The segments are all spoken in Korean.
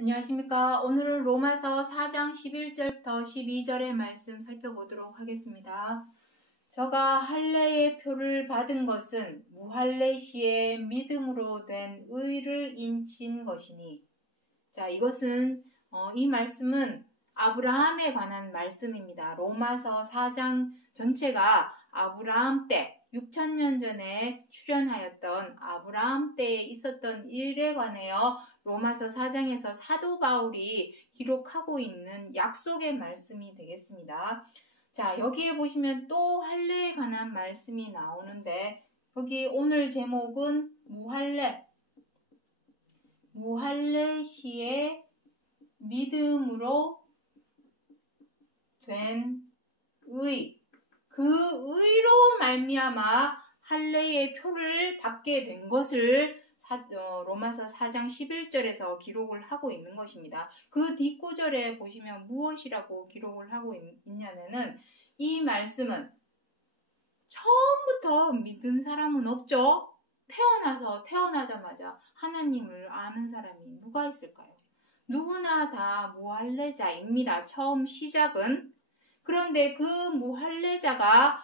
안녕하십니까. 오늘은 로마서 4장 11절부터 12절의 말씀 살펴보도록 하겠습니다. 저가 할례의 표를 받은 것은 무할례 시에 믿음으로 된 의를 인친 것이니. 자, 이것은 이 말씀은 아브라함에 관한 말씀입니다. 로마서 4장 전체가 아브라함 때 6,000년 전에 출현하였던 아브라함 때에 있었던 일에 관하여 로마서 4장에서 사도 바울이 기록하고 있는 약속의 말씀이 되겠습니다. 자, 여기에 보시면 또 할례에 관한 말씀이 나오는데 여기 오늘 제목은 무할례 시에 믿음으로 된 의, 그 의로 말미암아 할례의 표를 받게 된 것을 로마서 4장 11절에서 기록을 하고 있는 것입니다. 그 뒷구절에 보시면 무엇이라고 기록을 하고 있냐면은 이 말씀은 처음부터 믿은 사람은 없죠. 태어나자마자 하나님을 아는 사람이 누가 있을까요? 누구나 다 무할례자입니다. 처음 시작은. 그런데 그 무할례자가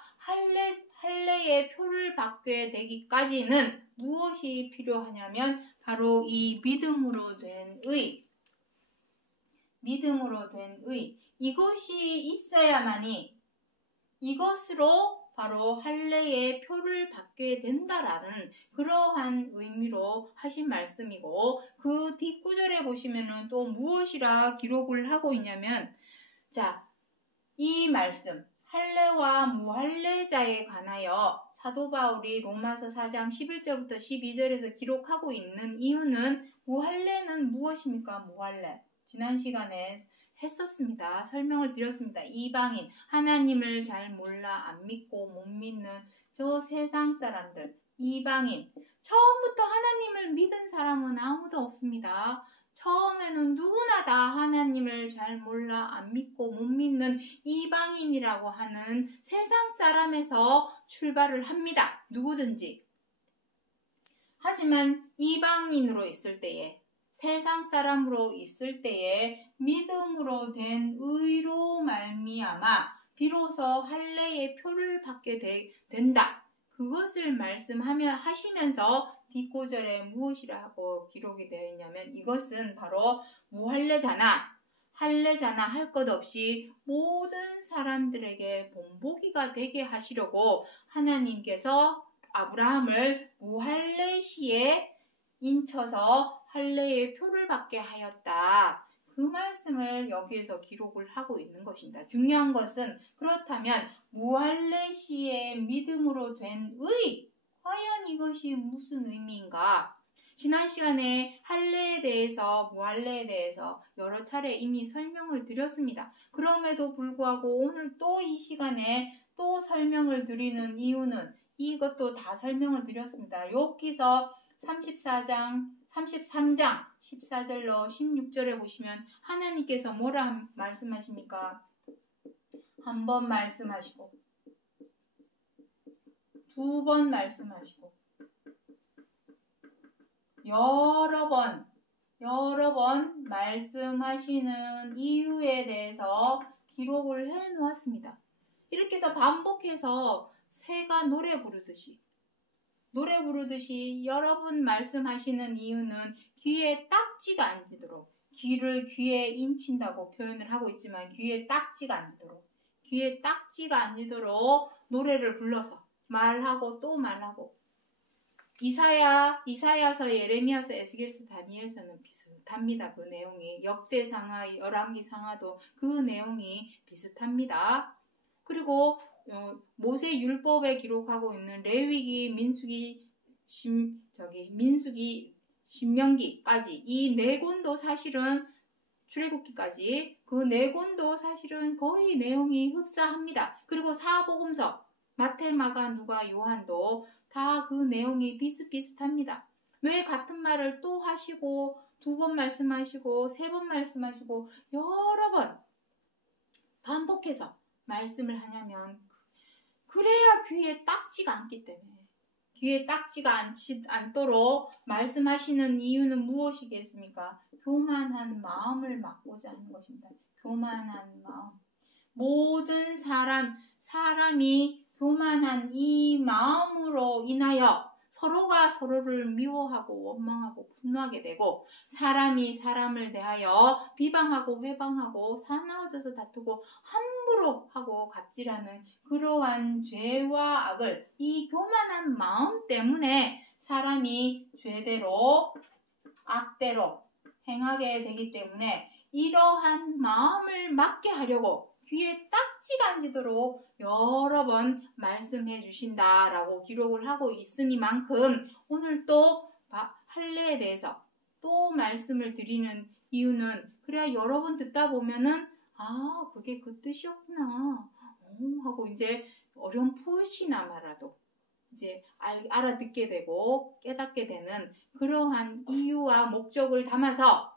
할례의 표를 받게 되기까지는 무엇이 필요하냐면 바로 이 믿음으로 된 의, 이것이 있어야만이 이것으로 바로 할례의 표를 받게 된다라는 그러한 의미로 하신 말씀이고, 그 뒷구절에 보시면은 또 무엇이라 기록을 하고 있냐면, 자, 이 말씀 할례와 무할례자에 관하여 사도 바울이 로마서 4장 11절부터 12절에서 기록하고 있는 이유는, 무할례는 무엇입니까? 무할례 지난 시간에 했었습니다. 설명을 드렸습니다. 이방인, 하나님을 잘 몰라 안 믿고 못 믿는 저 세상 사람들, 이방인. 처음부터 하나님을 믿은 사람은 아무도 없습니다. 처음에는 누구나 다 하나님을 잘 몰라 안 믿고 못 믿는 이방인이라고 하는 세상 사람에서 출발을 합니다. 누구든지. 하지만 이방인으로 있을 때에, 세상 사람으로 있을 때에 믿음으로 된 의로 말미암아 비로소 할례의 표를 받게 된다. 그것을 말씀하시면서 뒷구절에 무엇이라고 기록이 되어 있냐면, 이것은 바로 무할례자나 할례자나 할 것 없이 모든 사람들에게 본보기가 되게 하시려고 하나님께서 아브라함을 무할례 시에 인쳐서 할례의 표를 받게 하였다. 그 말씀을 여기에서 기록을 하고 있는 것입니다. 중요한 것은, 그렇다면 무할례 시에 믿음으로 된 의, 과연 이것이 무슨 의미인가? 지난 시간에 할례에 대해서, 무할례에 대해서 여러 차례 이미 설명을 드렸습니다. 그럼에도 불구하고 오늘 또 이 시간에 또 설명을 드리는 이유는, 이것도 다 설명을 드렸습니다. 욥기서 33장 14절로 16절에 보시면 하나님께서 뭐라 말씀하십니까? 한 번 말씀하시고, 두 번 말씀하시고, 여러 번 말씀하시는 이유에 대해서 기록을 해 놓았습니다. 이렇게 해서 반복해서 새가 노래 부르듯이 여러 번 말씀하시는 이유는 귀에 딱지가 안 지도록, 귀를 귀에 인친다고 표현을 하고 있지만 귀에 딱지가 안 지도록 노래를 불러서 말하고 또 말하고. 이사야서, 예레미야서, 에스겔서, 다니엘서는 비슷합니다. 그 내용이 역대상하, 열왕기상하도 그 내용이 비슷합니다. 그리고 모세 율법에 기록하고 있는 레위기, 민수기, 신명기까지 이 네 권도 사실은, 출애굽기까지 그 네 권도 사실은 거의 내용이 흡사합니다. 그리고 사복음서 마태, 마가, 누가, 요한도 다 그 내용이 비슷비슷합니다. 왜 같은 말을 또 하시고, 두 번 말씀하시고, 세 번 말씀하시고, 여러 번 반복해서 말씀을 하냐면, 그래야 귀에 딱지가 않기 때문에. 귀에 딱지가 않도록 말씀하시는 이유는 무엇이겠습니까? 교만한 마음을 막고자 하는 것입니다. 교만한 마음. 모든 사람이 교만한 이 마음으로 인하여 서로가 서로를 미워하고 원망하고 분노하게 되고, 사람이 사람을 대하여 비방하고 회방하고 사나워져서 다투고 함부로 하고 갑질하는 그러한 죄와 악을, 이 교만한 마음 때문에 사람이 죄대로 악대로 행하게 되기 때문에, 이러한 마음을 막게 하려고 귀에 딱지가 앉도록 여러 번 말씀해 주신다라고 기록을 하고 있으니만큼, 오늘 또 할례에 대해서 또 말씀을 드리는 이유는, 그래야 여러 번 듣다 보면은 그게 그 뜻이었구나 하고 이제 어렴풋이나마라도 이제 알아듣게 되고 깨닫게 되는 그러한 이유와 목적을 담아서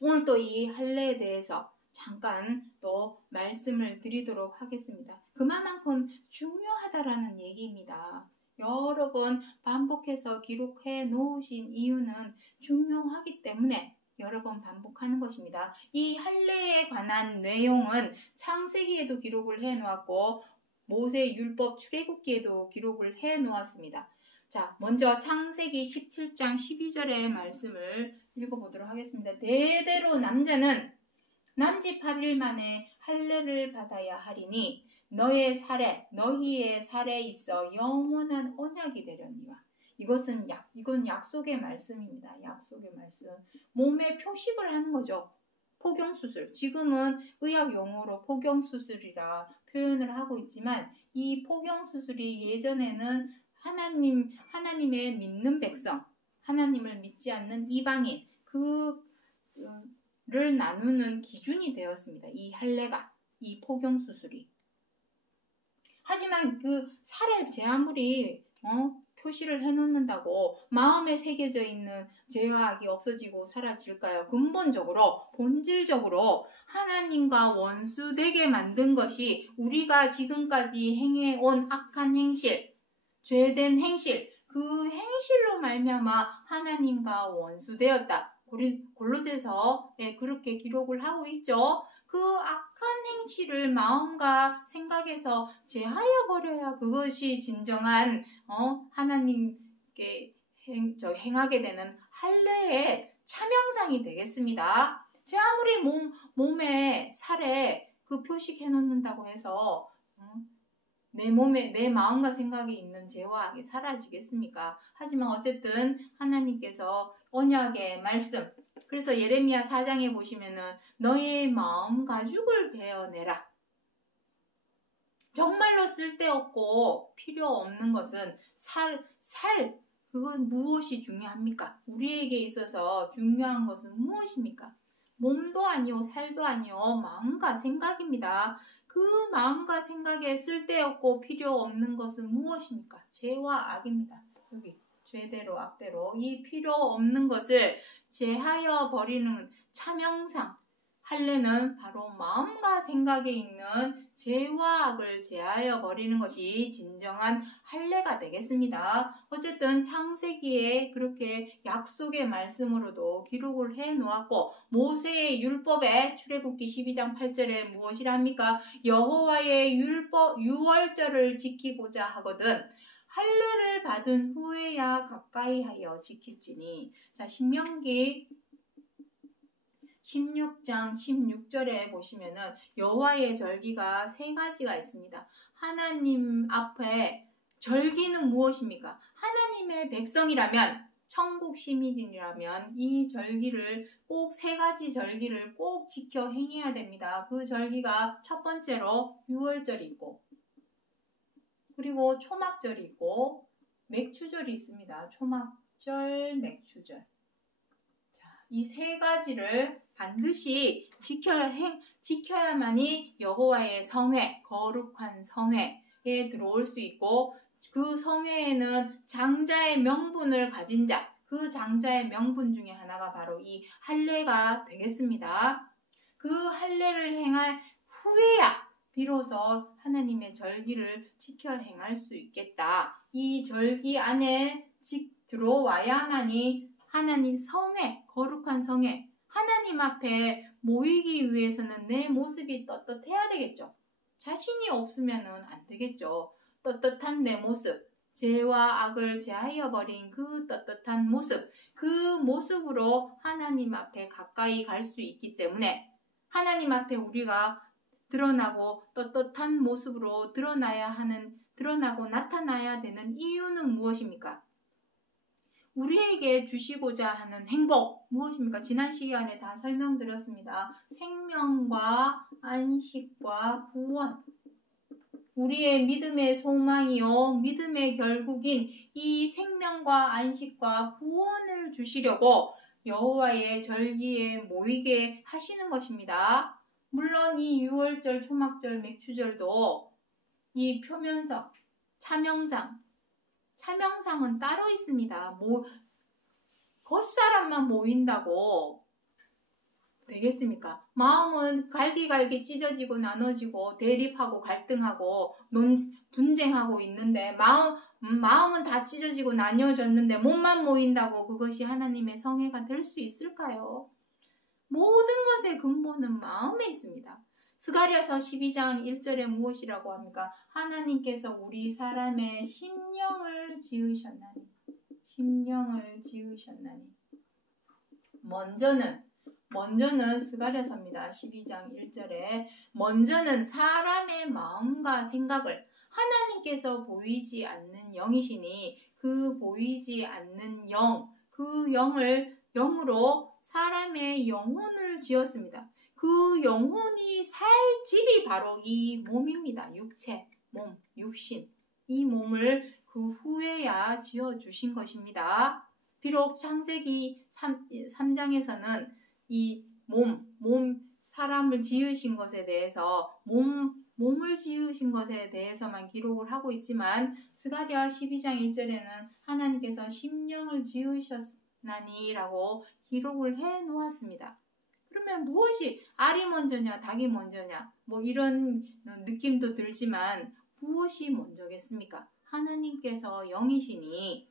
오늘 또 이 할례에 대해서 잠깐 또 말씀을 드리도록 하겠습니다. 그만큼 중요하다라는 얘기입니다. 여러 번 반복해서 기록해 놓으신 이유는 중요하기 때문에 여러 번 반복하는 것입니다. 이 할례에 관한 내용은 창세기에도 기록을 해 놓았고 모세 율법 출애굽기에도 기록을 해 놓았습니다. 자, 먼저 창세기 17장 12절의 말씀을 읽어보도록 하겠습니다. 대대로 남자는 난지 8일 만에 할례를 받아야 하리니 너희의 살에 있어 영원한 언약이 되려니와. 이건 약속의 말씀입니다. 약속의 말씀. 몸에 표식을 하는 거죠. 포경수술. 지금은 의학 용어로 포경수술이라 표현을 하고 있지만, 이 포경수술이 예전에는 하나님의 믿는 백성, 하나님을 믿지 않는 이방인, 를 나누는 기준이 되었습니다. 이 할례가, 이 포경수술이. 하지만 그 살에 제 아무리 표시를 해놓는다고 마음에 새겨져 있는 죄와 악이 없어지고 사라질까요? 근본적으로, 본질적으로 하나님과 원수되게 만든 것이 우리가 지금까지 행해온 악한 행실, 죄된 행실, 그 행실로 말미암아 하나님과 원수되었다. 골로새서에 그렇게 기록을 하고 있죠. 그 악한 행실을 마음과 생각에서 제하여 버려야 그것이 진정한 하나님께 행하게 되는 할례의 차명상이 되겠습니다. 제 아무리 몸에 살에 그 표식해 놓는다고 해서 내 몸에 내 마음과 생각이 있는 죄와 악이 사라지겠습니까? 하지만 어쨌든 하나님께서 언약의 말씀, 그래서 예레미야 4장에 보시면은 너의 마음 가죽을 베어내라. 정말로 쓸데없고 필요 없는 것은 그건 무엇이 중요합니까? 우리에게 있어서 중요한 것은 무엇입니까? 몸도 아니요 살도 아니요 마음과 생각입니다. 그 마음과 생각에 쓸데없고 필요 없는 것은 무엇입니까? 죄와 악입니다. 여기 죄대로 악대로 이 필요 없는 것을 제하여 버리는 차명상, 할례는 바로 마음과 생각에 있는 죄와 악을 제하여 버리는 것이 진정한 할례가 되겠습니다. 어쨌든 창세기에 그렇게 약속의 말씀으로도 기록을 해 놓았고, 모세의 율법에 출애굽기 12장 8절에 무엇이랍니까? 여호와의 유월절을 지키고자 하거든 할례를 받은 후에야 가까이 하여 지킬지니. 자, 신명기 16장 16절에 보시면은 여호와의 절기가 세 가지가 있습니다. 하나님 앞에 절기는 무엇입니까? 하나님의 백성이라면, 천국 시민이라면 이 절기를 꼭 세 가지 절기를 꼭 지켜 행해야 됩니다. 그 절기가 첫 번째로 유월절이 있고, 그리고 초막절이 있고 맥추절이 있습니다. 초막절, 맥추절. 이 세 가지를 반드시 지켜야만이 여호와의 성회, 거룩한 성회에 들어올 수 있고, 그 성회에는 장자의 명분을 가진 자, 그 장자의 명분 중에 하나가 바로 이 할례가 되겠습니다. 그 할례를 행할 후에야 비로소 하나님의 절기를 지켜 행할 수 있겠다. 이 절기 안에 들어와야만이 하나님 성회, 거룩한 성회, 하나님 앞에 모이기 위해서는 내 모습이 떳떳해야 되겠죠. 자신이 없으면 안 되겠죠. 떳떳한 내 모습, 죄와 악을 제하여 버린 그 떳떳한 모습, 그 모습으로 하나님 앞에 가까이 갈 수 있기 때문에 하나님 앞에 우리가 드러나고 떳떳한 모습으로 드러나고 나타나야 되는 이유는 무엇입니까? 우리에게 주시고자 하는 행복 무엇입니까? 지난 시간에 다 설명드렸습니다. 생명과 안식과 구원. 우리의 믿음의 소망이요, 믿음의 결국인 이 생명과 안식과 구원을 주시려고 여호와의 절기에 모이게 하시는 것입니다. 물론 이 6월절, 초막절, 맥추절도 이 표면성, 차명상은 따로 있습니다. 겉사람만 모인다고 되겠습니까? 마음은 갈기갈기 찢어지고 나눠지고 대립하고 갈등하고 분쟁하고 있는데 마음은 다 찢어지고 나뉘어졌는데 몸만 모인다고 그것이 하나님의 성회가 될 수 있을까요? 모든 것의 근본은 마음에 있습니다. 스가랴서 12장 1절에 무엇이라고 합니까? 하나님께서 우리 사람의 심령을 지으셨나니. 먼저는 스가랴서입니다. 12장 1절에 먼저는 사람의 마음과 생각을 하나님께서 보이지 않는 영이시니 그 보이지 않는 그 영으로 사람의 영혼을 지었습니다. 그 영혼이 살 집이 바로 이 몸입니다. 육체, 몸, 육신. 이 몸을 그 후에야 지어주신 것입니다. 비록 창세기 3장에서는 이 사람을 지으신 것에 대해서 몸을 지으신 것에 대해서만 기록을 하고 있지만 스가랴 12장 1절에는 하나님께서 심령을 지으셨나니라고 기록을 해 놓았습니다. 그러면 무엇이 알이 먼저냐 닭이 먼저냐 이런 느낌도 들지만 무엇이 먼저겠습니까? 하나님께서 영이시니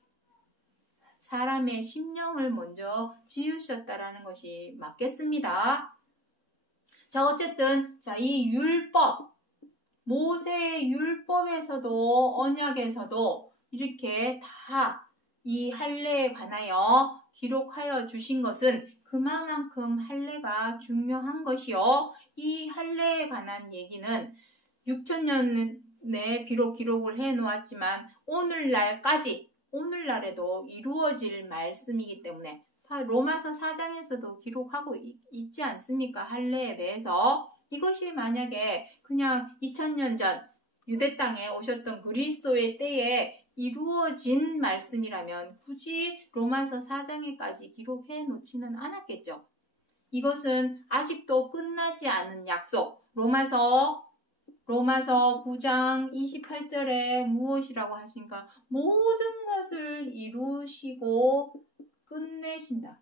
사람의 심령을 먼저 지으셨다라는 것이 맞겠습니다. 자, 어쨌든 이 율법, 모세의 율법에서도 언약에서도 이렇게 다 이 할례에 관하여 기록하여 주신 것은 그만큼 할례가 중요한 것이요. 이 할례에 관한 얘기는 6,000년에 비록 기록을 해 놓았지만 오늘날에도 이루어질 말씀이기 때문에 로마서 4장에서도 기록하고 있지 않습니까? 할례에 대해서. 이것이 만약에 그냥 2000년 전 유대 땅에 오셨던 그리스도의 때에 이루어진 말씀이라면 굳이 로마서 4장에까지 기록해 놓지는 않았겠죠. 이것은 아직도 끝나지 않은 약속. 로마서 9장 28절에 무엇이라고 하신가? 모든 것을 이루시고 끝내신다.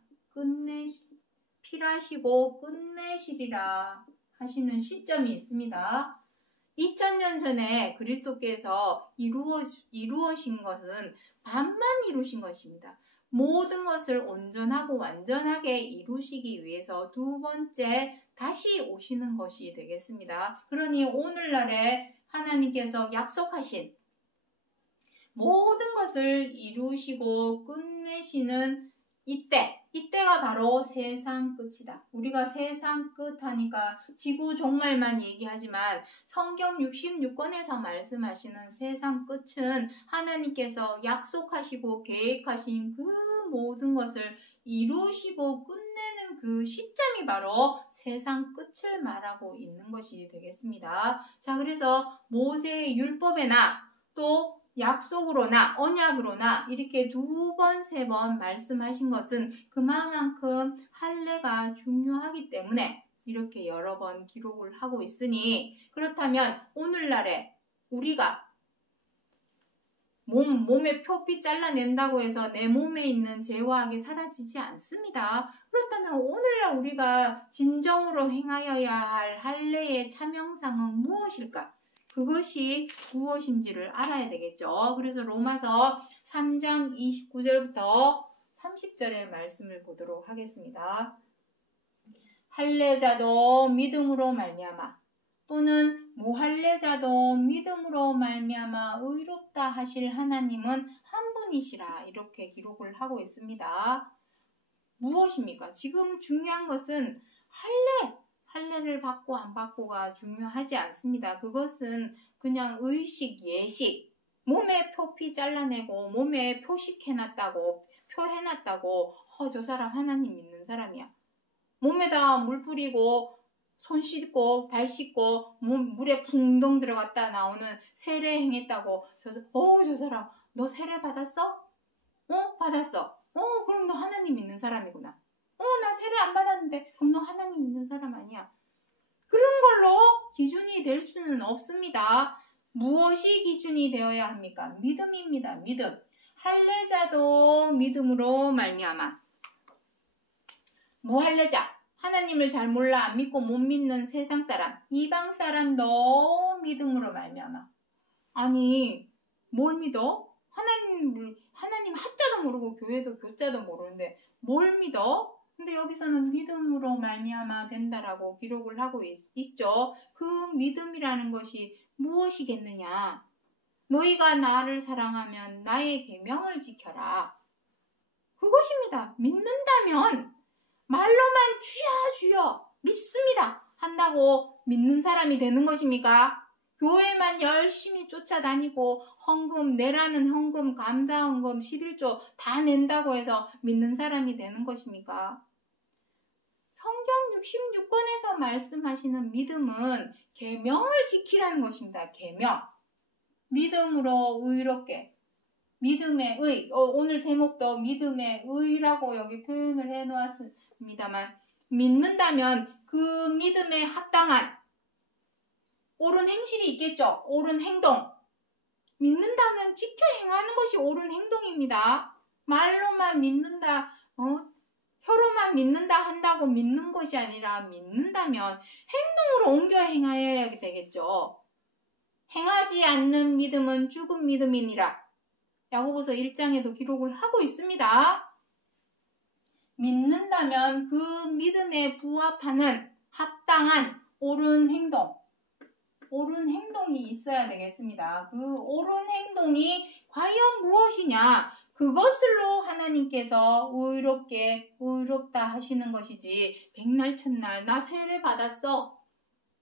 필하시고 끝내시리라 하시는 시점이 있습니다. 2000년 전에 그리스도께서 이루어신 것은 반만 이루신 것입니다. 모든 것을 온전하고 완전하게 이루시기 위해서 두 번째 다시 오시는 것이 되겠습니다. 그러니 오늘날에 하나님께서 약속하신 모든 것을 이루시고 끝내시는 이때가 바로 세상 끝이다. 우리가 세상 끝 하니까 지구 종말만 얘기하지만 성경 66권에서 말씀하시는 세상 끝은 하나님께서 약속하시고 계획하신 그 모든 것을 이루시고 끝내는 그 시점이 바로 세상 끝을 말하고 있는 것이 되겠습니다. 자, 그래서 모세의 율법에나 또 약속으로나 언약으로나 이렇게 2번, 3번 말씀하신 것은 그만큼 할례가 중요하기 때문에 이렇게 여러 번 기록을 하고 있으니 그렇다면 오늘날에 우리가 몸의 표피 잘라낸다고 해서 내 몸에 있는 죄와악이 사라지지 않습니다. 그렇다면 오늘날 우리가 진정으로 행하여야 할 할례의 차명상은 무엇일까? 그것이 무엇인지를 알아야 되겠죠. 그래서 로마서 3장 29절부터 30절의 말씀을 보도록 하겠습니다. 할례자도 믿음으로 말미암아 또는 무할례자도 믿음으로 말미암아 의롭다 하실 하나님은 한 분이시라 이렇게 기록을 하고 있습니다. 무엇입니까? 지금 중요한 것은 할례를 받고 안 받고가 중요하지 않습니다. 그것은 그냥 의식, 예식, 몸에 표피 잘라내고 몸에 표식해놨다고 표해놨다고 저 사람 하나님 믿는 사람이야. 몸에다 물 뿌리고 손 씻고 발 씻고 물에 풍덩 들어갔다 나오는 세례 행했다고 저 사람 너 세례 받았어? 받았어. 그럼 너 하나님 믿는 사람이구나. 나 세례 안 받았는데 그럼 너 하나님 믿는 사람 아니야. 그런 걸로 기준이 될 수는 없습니다. 무엇이 기준이 되어야 합니까? 믿음입니다. 믿음. 할례자도 믿음으로 말미암아 무할례자 하나님을 잘 몰라 안 믿고 못 믿는 세상 사람 이방 사람도 믿음으로 말미암아. 아니 뭘 믿어? 하나님 합자도 모르고 교회도 교자도 모르는데 뭘 믿어? 근데 여기서는 믿음으로 말미암아 된다라고 기록을 하고 있죠. 그 믿음이라는 것이 무엇이겠느냐? 너희가 나를 사랑하면 나의 계명을 지켜라. 그것입니다. 믿는다면 말로만 주여 주여 믿습니다 한다고 믿는 사람이 되는 것입니까? 교회만 열심히 쫓아다니고 헌금 내라는 헌금 감사 헌금 11조 다 낸다고 해서 믿는 사람이 되는 것입니까? 성경 66권에서 말씀하시는 믿음은 계명을 지키라는 것입니다. 계명. 믿음으로 의롭게. 믿음의 의. 오늘 제목도 믿음의 의라고 여기 표현을 해놓았습니다만 믿는다면 그 믿음에 합당한 옳은 행실이 있겠죠. 옳은 행동. 믿는다면 지켜 행하는 것이 옳은 행동입니다. 말로만 믿는다, 혀로만 믿는다 한다고 믿는 것이 아니라 믿는다면 행동으로 옮겨 행하여야 되겠죠. 행하지 않는 믿음은 죽은 믿음이니라. 야고보서 1장에도 기록을 하고 있습니다. 믿는다면 그 믿음에 부합하는 합당한 옳은 행동이 있어야 되겠습니다. 그 옳은 행동이 과연 무엇이냐? 그것으로 하나님께서 의롭다 하시는 것이지 백날 첫날 나 세례 받았어.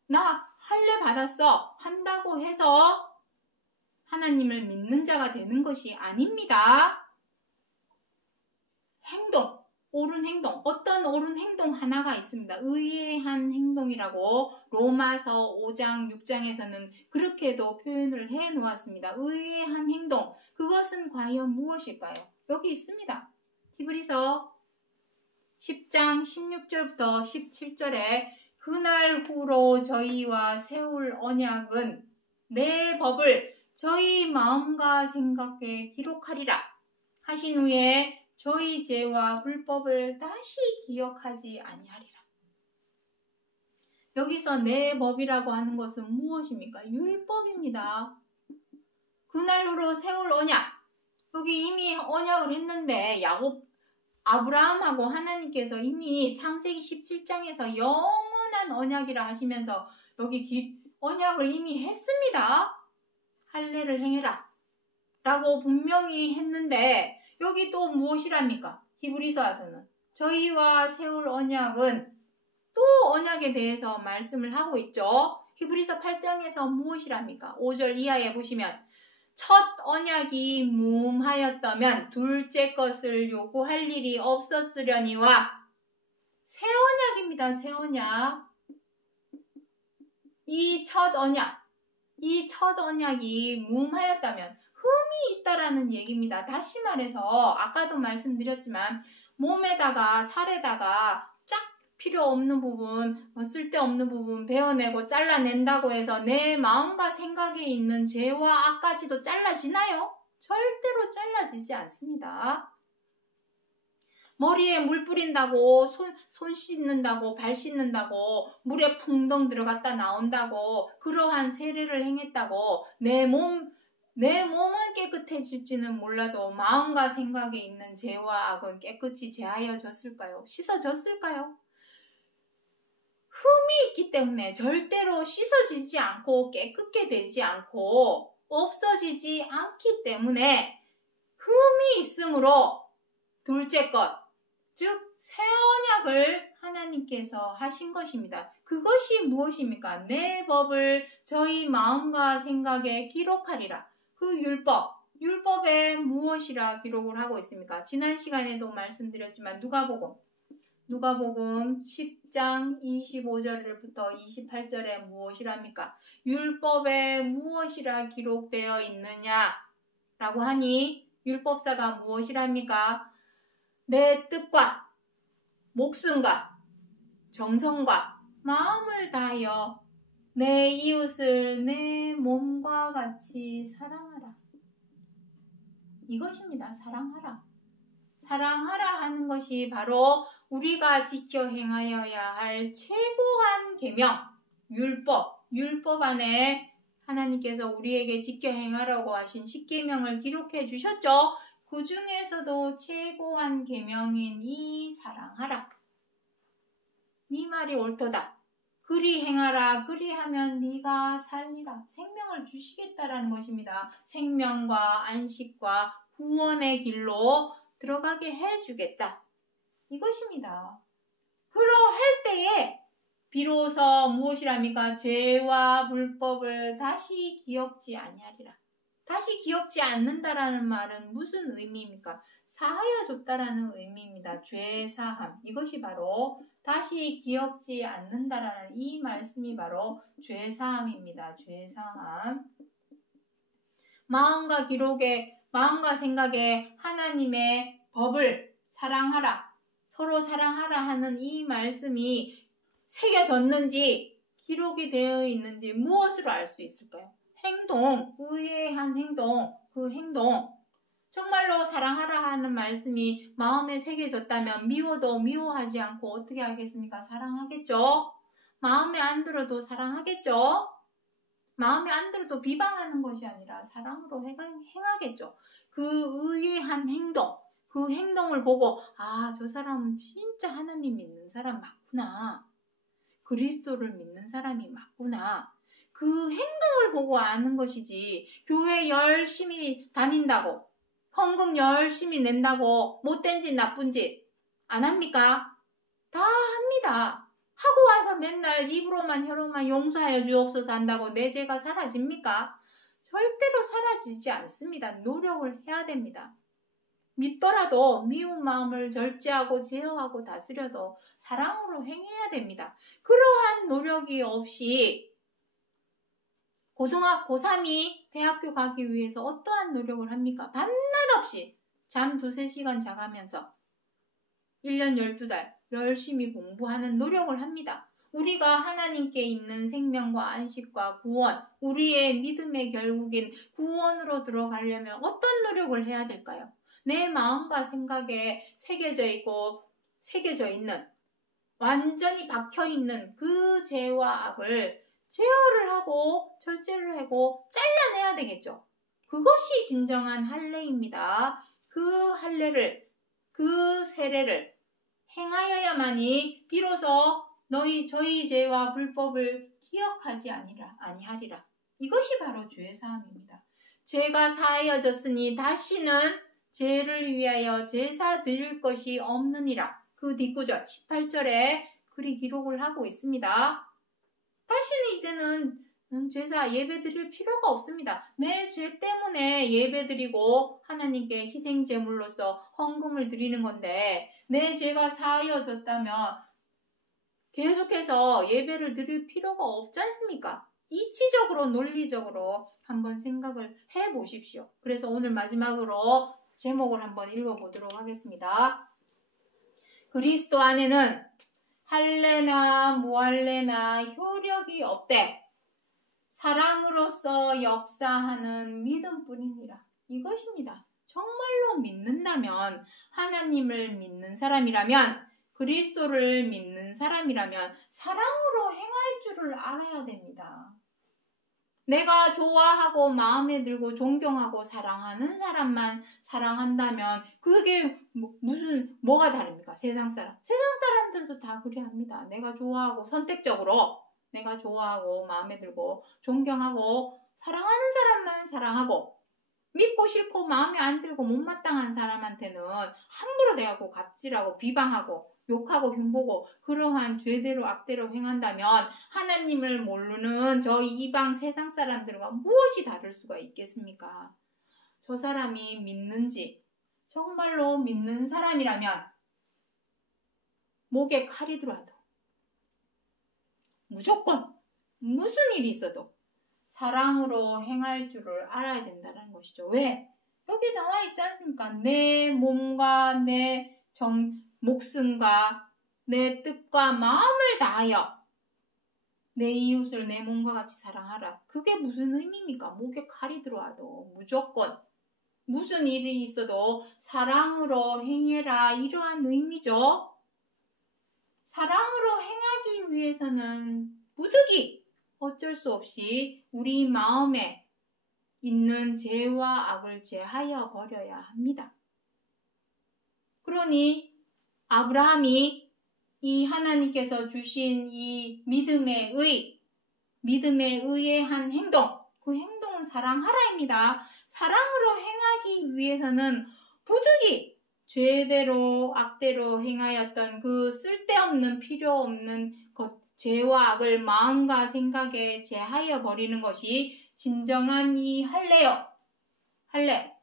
나 할례 받았어. 한다고 해서 하나님을 믿는 자가 되는 것이 아닙니다. 행동, 옳은 행동, 어떤 옳은 행동 하나가 있습니다. 의의한 행동이라고 로마서 5장, 6장에서는 그렇게도 표현을 해 놓았습니다. 의의한 행동, 그것은 과연 무엇일까요? 여기 있습니다. 히브리서 10장 16절부터 17절에 그날 후로 저희와 세울 언약은 내 법을 저희 마음과 생각에 기록하리라 하신 후에 저희 죄와 불법을 다시 기억하지 아니하리라. 여기서 내 법이라고 하는 것은 무엇입니까? 율법입니다. 그날 후로 세울 언약. 여기 이미 언약을 했는데 아브라함하고 하나님께서 이미 창세기 17장에서 영원한 언약이라 하시면서 여기 언약을 이미 했습니다. 할례를 행해라 라고 분명히 했는데 여기 또 무엇이랍니까? 히브리서에서는 저희와 세울 언약은 또 언약에 대해서 말씀을 하고 있죠. 히브리서 8장에서 무엇이랍니까? 5절 이하에 보시면 첫 언약이 무음하였다면 둘째 것을 요구할 일이 없었으려니와 새 언약입니다. 새 언약. 이 첫 언약이 무음하였다면 흠이 있다라는 얘기입니다. 다시 말해서 아까도 말씀드렸지만 몸에다가 살에다가 쫙 필요 없는 부분, 쓸데없는 부분 베어내고 잘라낸다고 해서 내 마음과 생각에 있는 죄와 악까지도 잘라지나요? 절대로 잘라지지 않습니다. 머리에 물 뿌린다고, 손 씻는다고, 발 씻는다고, 물에 풍덩 들어갔다 나온다고, 그러한 세례를 행했다고, 내 몸은 깨끗해질지는 몰라도 마음과 생각에 있는 죄와 악은 깨끗이 제하여졌을까요? 씻어졌을까요? 흠이 있기 때문에 절대로 씻어지지 않고 깨끗게 되지 않고 없어지지 않기 때문에 흠이 있으므로 둘째 것, 즉 새 언약을 하나님께서 하신 것입니다. 그것이 무엇입니까? 내 법을 저희 마음과 생각에 기록하리라. 그 율법에 무엇이라 기록을 하고 있습니까? 지난 시간에도 말씀드렸지만 누가복음 10장 25절부터 28절에 무엇이랍니까? 율법에 무엇이라 기록되어 있느냐라고 하니 율법사가 무엇이랍니까? 내 뜻과 목숨과 정성과 마음을 다하여 내 이웃을 내 몸과 같이 사랑하라. 이것입니다. 사랑하라. 사랑하라 하는 것이 바로 우리가 지켜 행하여야 할 최고한 계명, 율법 안에 하나님께서 우리에게 지켜 행하라고 하신 10계명을 기록해 주셨죠. 그 중에서도 최고한 계명인 이 사랑하라. 네 말이 옳도다. 그리 행하라. 그리하면 네가 살리라. 생명을 주시겠다라는 것입니다. 생명과 안식과 구원의 길로 들어가게 해주겠다. 이것입니다. 그러할 때에 비로소 무엇이랍니까? 죄와 불법을 다시 기억지 아니하리라. 다시 기억지 않는다라는 말은 무슨 의미입니까? 사하여 줬다라는 의미입니다. 죄 사함. 이것이 바로 다시 기억지 않는다라는 이 말씀이 바로 죄 사함입니다. 죄 사함. 마음과 생각에 하나님의 법을 사랑하라. 서로 사랑하라 하는 이 말씀이 새겨졌는지 기록이 되어 있는지 무엇으로 알 수 있을까요? 행동, 의외한 행동, 그 행동. 정말로 사랑하라 하는 말씀이 마음에 새겨졌다면 미워도 미워하지 않고 어떻게 하겠습니까? 사랑하겠죠? 마음에 안 들어도 사랑하겠죠? 마음에 안 들어도 비방하는 것이 아니라 사랑으로 행하겠죠. 그 의외한 행동, 그 행동을 보고 저 사람은 진짜 하나님 믿는 사람 맞구나. 그리스도를 믿는 사람이 맞구나. 그 행동을 보고 아는 것이지 교회 열심히 다닌다고 헌금 열심히 낸다고 못된 짓 나쁜 짓 안 합니까? 다 합니다. 하고 와서 맨날 입으로만 혀로만 용서하여 주옵소서 한다고 내 죄가 사라집니까? 절대로 사라지지 않습니다. 노력을 해야 됩니다. 밉더라도 미운 마음을 절제하고 제어하고 다스려서 사랑으로 행해야 됩니다. 그러한 노력이 없이 고3이 대학교 가기 위해서 어떠한 노력을 합니까? 밤낮 없이 잠 2-3시간 자가면서 1년 12달 열심히 공부하는 노력을 합니다. 우리가 하나님께 있는 생명과 안식과 구원, 우리의 믿음의 결국인 구원으로 들어가려면 어떤 노력을 해야 될까요? 내 마음과 생각에 새겨져 있는 완전히 박혀있는 그 죄와 악을 제어를 하고 절제를 하고 잘라내야 되겠죠. 그것이 진정한 할례입니다. 그 할례를, 그 세례를 행하여야만이 비로소 저희 죄와 불법을 기억하지 아니하리라. 이것이 바로 죄 사함입니다. 죄가 사하여졌으니 다시는 죄를 위하여 제사 드릴 것이 없느니라. 그 뒷구절 18절에 그리 기록을 하고 있습니다. 다시는 이제는 제사 예배 드릴 필요가 없습니다. 내 죄 때문에 예배 드리고 하나님께 희생 제물로서 헌금을 드리는 건데 내 죄가 사하여졌다면 계속해서 예배를 드릴 필요가 없지 않습니까? 이치적으로 논리적으로 한번 생각을 해보십시오. 그래서 오늘 마지막으로 제목을 한번 읽어보도록 하겠습니다. 그리스도 안에는 할례나 무할례나 효력이 없되 사랑으로서 역사하는 믿음뿐이니라. 이것입니다. 정말로 믿는다면, 하나님을 믿는 사람이라면, 그리스도를 믿는 사람이라면 사랑으로 행할 줄을 알아야 됩니다. 내가 좋아하고 마음에 들고 존경하고 사랑하는 사람만 사랑한다면 그게 뭐가 다릅니까? 세상 사람들도 다 그래 합니다. 내가 좋아하고 선택적으로 내가 좋아하고 마음에 들고 존경하고 사랑하는 사람만 사랑하고 믿고 싫고 마음에 안 들고 못마땅한 사람한테는 함부로 대하고 갑질하고 비방하고 욕하고 흉보고 그러한 죄대로 악대로 행한다면 하나님을 모르는 저 이방 세상 사람들과 무엇이 다를 수가 있겠습니까? 저 사람이 믿는지 정말로 믿는 사람이라면 목에 칼이 들어와도 무조건 무슨 일이 있어도 사랑으로 행할 줄을 알아야 된다는 것이죠. 왜? 여기 나와 있지 않습니까? 내 몸과 내 목숨과 내 뜻과 마음을 다하여 내 이웃을 내 몸과 같이 사랑하라. 그게 무슨 의미입니까? 목에 칼이 들어와도 무조건 무슨 일이 있어도 사랑으로 행해라. 이러한 의미죠. 사랑으로 행하기 위해서는 부득이 어쩔 수 없이 우리 마음에 있는 죄와 악을 제하여 버려야 합니다. 그러니 아브라함이 이 하나님께서 주신 이 믿음의 의에 한 행동, 그 행동은 사랑하라입니다. 사랑으로 행하기 위해서는 부득이 죄대로 악대로 행하였던 그 쓸데없는 필요 없는 죄와 악을 마음과 생각에 제하여 버리는 것이 진정한 이 할례요. 할례.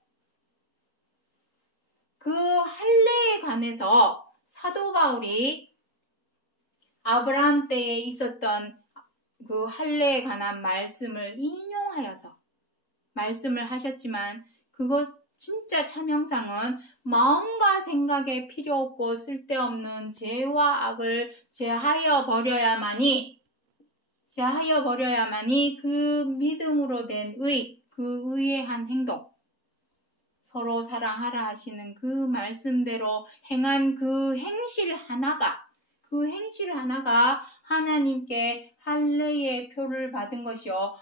그 할례에 관해서 사도 바울이 아브라함 때에 있었던 그 할례에 관한 말씀을 인용하여서 말씀을 하셨지만 그것 진짜 참 형상은 마음과 생각에 필요 없고 쓸데없는 죄와 악을 제하여 버려야만이 그 믿음으로 된 그 의의 한 행동, 서로 사랑하라 하시는 그 말씀대로 행한 그 행실 하나가 하나님께 할례의 표를 받은 것이요.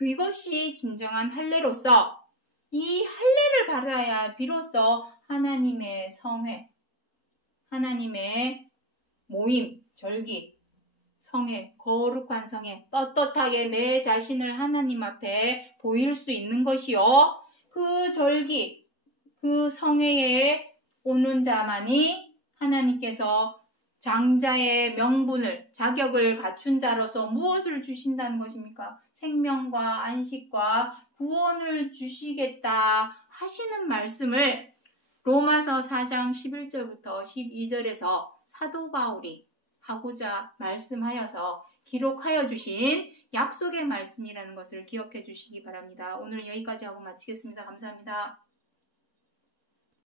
이것이 진정한 할례로서 이 할례를 받아야 비로소 하나님의 성회, 하나님의 모임, 절기, 성회, 거룩한 성회, 떳떳하게 내 자신을 하나님 앞에 보일 수 있는 것이요. 그 절기, 그 성회에 오는 자만이 하나님께서 장자의 명분을, 자격을 갖춘 자로서 무엇을 주신다는 것입니까? 생명과 안식과 구원을 주시겠다 하시는 말씀을 로마서 4장 11절부터 12절에서 사도 바울이 하고자 말씀하여서 기록하여 주신 약속의 말씀이라는 것을 기억해 주시기 바랍니다. 오늘 여기까지 하고 마치겠습니다. 감사합니다.